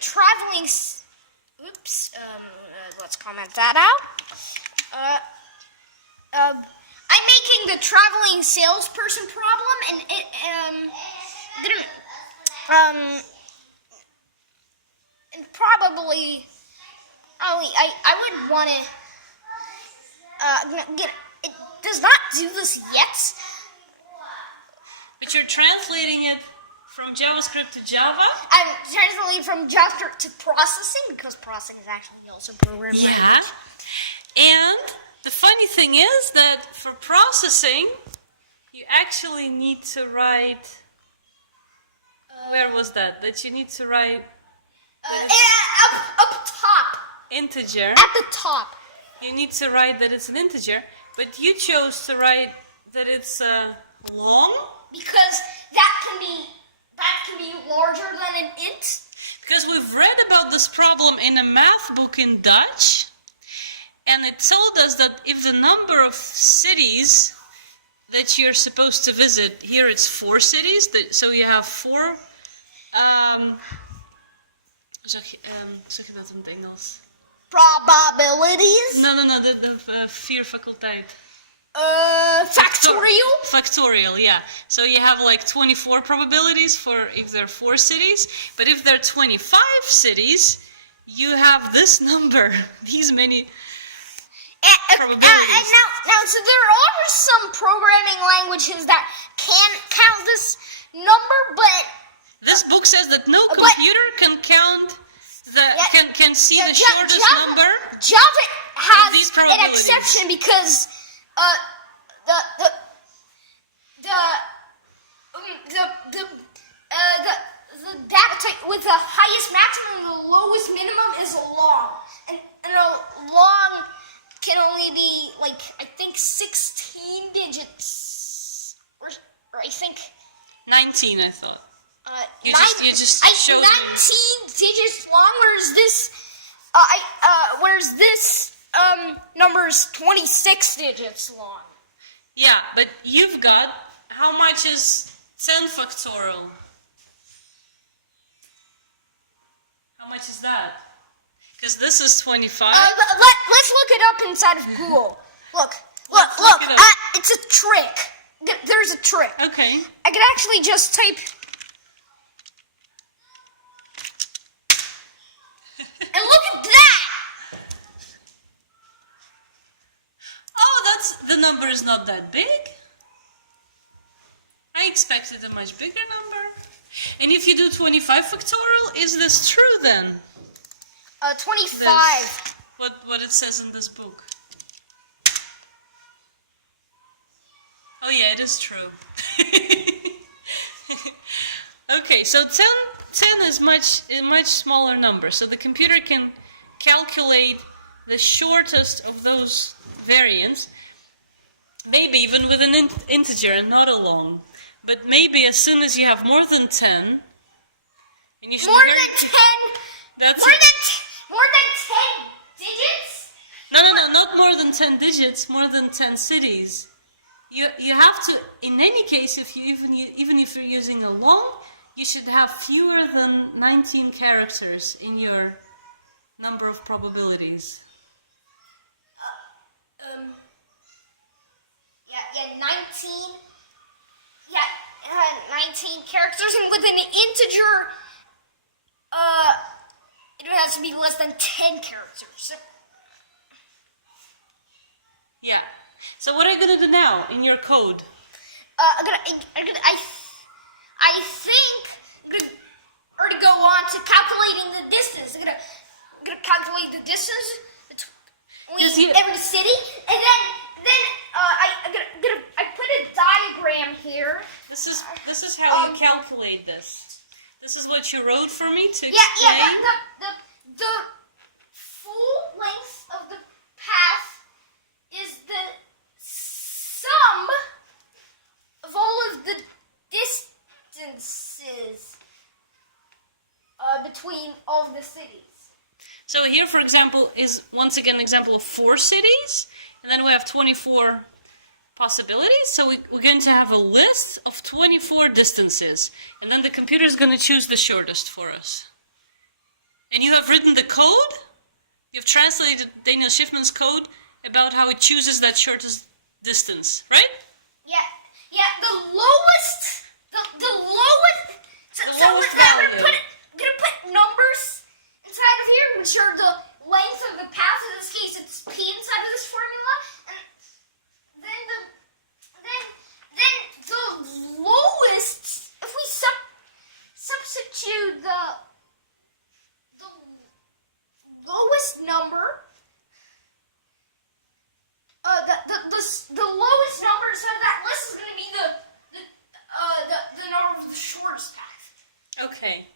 traveling. Oops. Let's comment that out. I'm making the traveling salesperson problem, and it didn't. And probably, I would want to get. It does not do this yet. But you're translating it from JavaScript to Java? I'm translating from JavaScript to processing, because processing is actually also programming language. Yeah. And the funny thing is that for processing, you actually need to write. Where was that? That you need to write. Up top. Integer. At the top. You need to write that it's an integer, but you chose to write that it's long. Because that can be larger than an int. Because we've read about this problem in a math book in Dutch, and it told us that if the number of cities that you're supposed to visit, here it's 4 cities, so you have 4. Zeg je dat in het Engels? Probabilities? No, de 4 faculteit. Factorial? Factorial, yeah. So you have like 24 probabilities for if there are 4 cities, but if there are 25 cities, you have this number, these many probabilities. And now, so there are some programming languages that can count this number, but this book says that no computer can count can see the shortest number. Java has these an exception because the data type with the highest maximum and the lowest minimum is long, and a long can only be like I think 16 digits, or I think 19. I thought. You just showed 19 digits long, whereas this number's 26 digits long. Yeah, but you've got, how much is 10 factorial? How much is that? Because this is 25. Let's look it up inside of Google. Look. It's a trick. There's a trick. Okay. I could actually just type. And look at that! Oh, the number is not that big. I expected a much bigger number. And if you do 25 factorial, is this true then? 25. That's what it says in this book. Oh yeah, it is true. Okay, so 10 is a much smaller number, so the computer can calculate the shortest of those variants, maybe even with an integer and not a long, but maybe as soon as you have more than 10, and you should more than 10. That's more than 10 digits. No, not more than 10 digits, more than 10 cities. You have to, in any case, even if you're using a long, you should have fewer than 19 characters in your number of probabilities. 19. 19 characters, and with an integer, it has to be less than 10 characters. Yeah. So what are you gonna do now in your code? I think I'm gonna already go on to calculating the distance. I'm gonna calculate the distance between every city, and then I put a diagram here. This is how you calculate this. This is what you wrote for me to explain. The full length of the path is the sum of all of the distances between all of the cities. So here, for example, is once again an example of 4 cities, and then we have 24 possibilities. So we're going to have a list of 24 distances, and then the computer is going to choose the shortest for us. And you have written the code? You've translated Daniel Shiffman's code about how it chooses that shortest distance, right? Yeah, the lowest, the lowest, so lowest I'm value. gonna put numbers inside of here, which are the length of the path. In this case, it's p inside of this formula, and then the lowest, if we substitute the lowest number, the lowest number inside of that list is going to be the number of the shortest path. Okay.